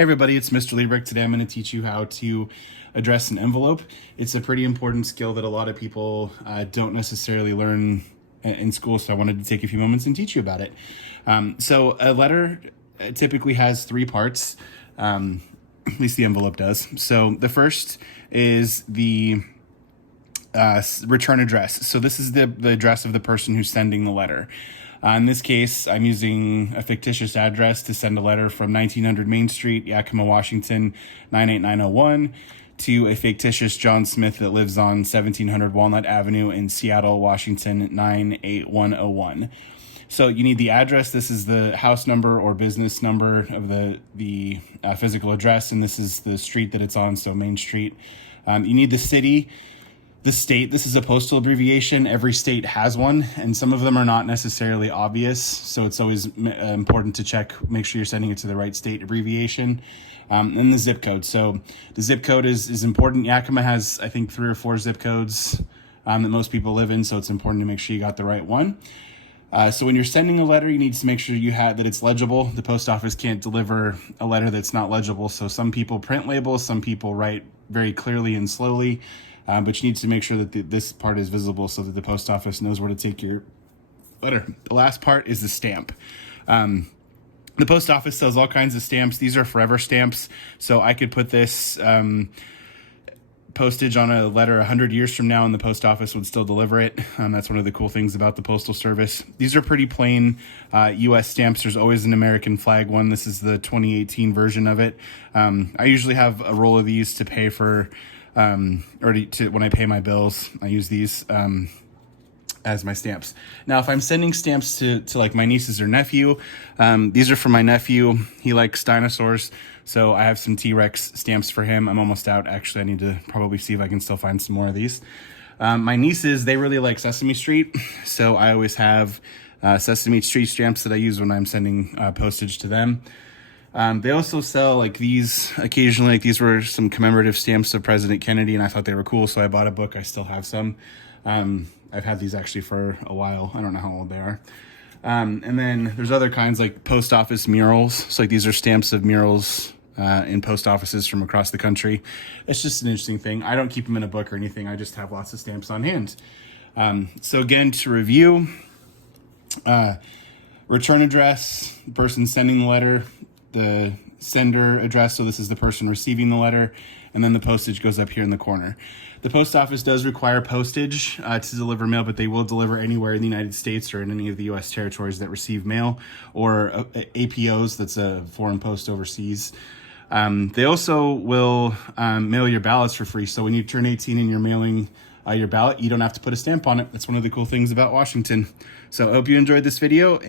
Hey everybody, it's Mr. Liebrick. Today I'm going to teach you how to address an envelope. It's a pretty important skill that a lot of people don't necessarily learn in school, so I wanted to take a few moments and teach you about it. So a letter typically has three parts, at least the envelope does. So the first is the return address. So this is the address of the person who's sending the letter. In this case, I'm using a fictitious address to send a letter from 1900 Main Street, Yakima, Washington, 98901, to a fictitious John Smith that lives on 1700 Walnut Avenue in Seattle, Washington, 98101. So you need the address. This is the house number or business number of the physical address, and this is the street that it's on, so Main Street. You need the city. The state, this is a postal abbreviation. Every state has one, and some of them are not necessarily obvious, so it's always important to check, make sure you're sending it to the right state abbreviation. And the zip code. So the zip code is important. Yakima has, I think, 3 or 4 zip codes that most people live in, so it's important to make sure you got the right one. So when you're sending a letter, you need to make sure that it's legible. The post office can't deliver a letter that's not legible, so some people print labels, some people write very clearly and slowly. But you need to make sure that this part is visible so that the post office knows where to take your letter. The last part is the stamp. The post office sells all kinds of stamps. These are forever stamps. So I could put this postage on a letter 100 years from now and the post office would still deliver it. That's one of the cool things about the Postal Service. These are pretty plain U.S. stamps. There's always an American flag one. This is the 2018 version of it. I usually have a roll of these to pay for when I pay my bills. I use these as my stamps. Now, if I'm sending stamps to like my nieces or nephew, these are for my nephew. He likes dinosaurs, so I have some T-Rex stamps for him. I'm almost out. Actually, I need to probably see if I can still find some more of these. My nieces, they really like Sesame Street, so I always have Sesame Street stamps that I use when I'm sending postage to them. They also sell like these occasionally. Like these were some commemorative stamps of President Kennedy, and I thought they were cool, so I bought a book. I still have some. I've had these actually for a while. I don't know how old they are. And then there's other kinds like post office murals. So like these are stamps of murals in post offices from across the country. It's just an interesting thing. I don't keep them in a book or anything. I just have lots of stamps on hand. So again, to review, return address, the person sending the letter, the sender address, so this is the person receiving the letter, and then the postage goes up here in the corner. The post office does require postage to deliver mail, but they will deliver anywhere in the United States or in any of the U.S. territories that receive mail, or APOs, that's a foreign post overseas. They also will mail your ballots for free, so when you turn 18 and you're mailing your ballot, you don't have to put a stamp on it. That's one of the cool things about Washington. So I hope you enjoyed this video.